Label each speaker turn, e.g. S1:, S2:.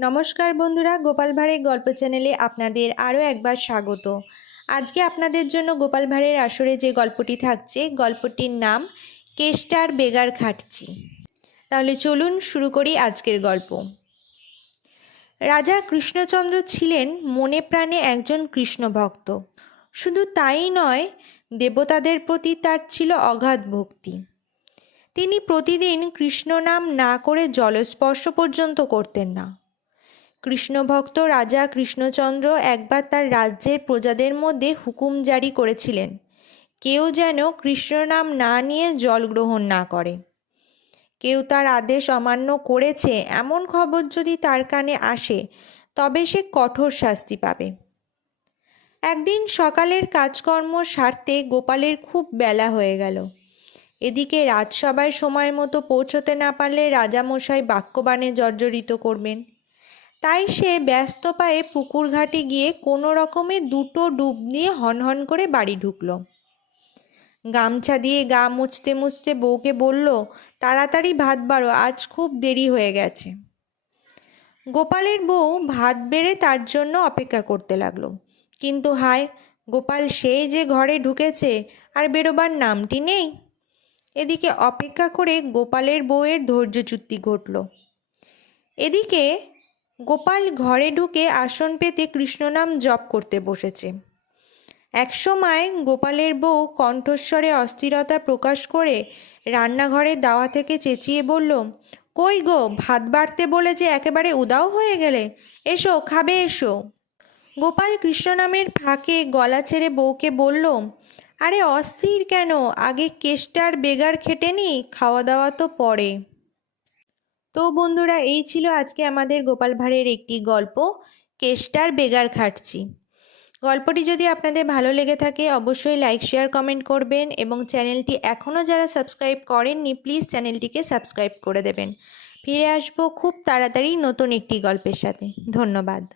S1: নমস্কার বন্ধুরা, গোপাল ভাঁড়ের গল্প চ্যানেলে আপনাদের আরও একবার স্বাগত। আজকে আপনাদের জন্য গোপাল ভাঁড়ের আসরে যে গল্পটি থাকছে, গল্পটির নাম কেষ্টার বেগার খাটছি। তাহলে চলুন শুরু করি আজকের গল্প। রাজা কৃষ্ণচন্দ্র ছিলেন মনে প্রাণে একজন কৃষ্ণ ভক্ত। শুধু তাই নয়, দেবতাদের প্রতি তার ছিল অগাধ ভক্তি। তিনি প্রতিদিন কৃষ্ণ নাম না করে জলস্পর্শ পর্যন্ত করতেন না। কৃষ্ণভক্ত রাজা কৃষ্ণচন্দ্র একবার তার রাজ্যের প্রজাদের মধ্যে হুকুম জারি করেছিলেন। কেউ যেন কৃষ্ণ নাম না নিয়ে জল গ্রহণ না করে। কেউ তার আদেশ অমান্য করেছে এমন খবর যদি তার কানে আসে, তবে সে কঠোর শাস্তি পাবে। একদিন সকালের কাজকর্ম সারতে গোপালের খুব বেলা হয়ে গেল। এদিকে রাজসভায় সময় মতো পৌঁছতে না পারলে রাজামশাই বাক্যবাণে জর্জরিত করবেন। তাই সে ব্যস্ত পায়ে পুকুর ঘাটে গিয়ে কোনো রকমে দুটো ডুব দিয়ে হনহন করে বাড়ি ঢুকলো। গামছা দিয়ে গা মুছতে মুছতে বউকে বলল, তাড়াতাড়ি ভাত বাড়ো, আজ খুব দেরি হয়ে গেছে। গোপালের বউ ভাত বেড়ে তার জন্য অপেক্ষা করতে লাগল। কিন্তু হায়, গোপাল সেই যে ঘরে ঢুকেছে, আর বেরোবার নামটি নেই। এদিকে অপেক্ষা করে গোপালের বউয়ের ধৈর্যচ্যুতি ঘটল। এদিকে গোপাল ঘরে ঢুকে আসন পেতে কৃষ্ণনাম জপ করতে বসেছে। একসময় গোপালের বউ কণ্ঠস্বরে অস্থিরতা প্রকাশ করে রান্নাঘরের দাওয়া থেকে চেঁচিয়ে বলল, কই গো, ভাত বাড়তে বলে যে একেবারে উদাও হয়ে গেলে? এসো, খাবে এসো। গোপাল কৃষ্ণনামের ফাঁকে গলা ছেড়ে বউকে বলল, আরে অস্থির কেন? আগে কেষ্টার বেগার খেটে নি, খাওয়া দাওয়া তো পরে। তো বন্ধুরা, এই ছিল আজকে আমাদের গোপাল ভাঁড়ের একটি গল্প, কেষ্টার বেগার খাটছি। গল্পটি যদি আপনাদের ভালো লেগে থাকে, অবশ্যই লাইক, শেয়ার, কমেন্ট করবেন এবং চ্যানেলটি এখনও যারা সাবস্ক্রাইব করেননি, প্লিজ চ্যানেলটিকে সাবস্ক্রাইব করে দেবেন। ফিরে আসব খুব তাড়াতাড়ি নতুন একটি গল্পের সাথে। ধন্যবাদ।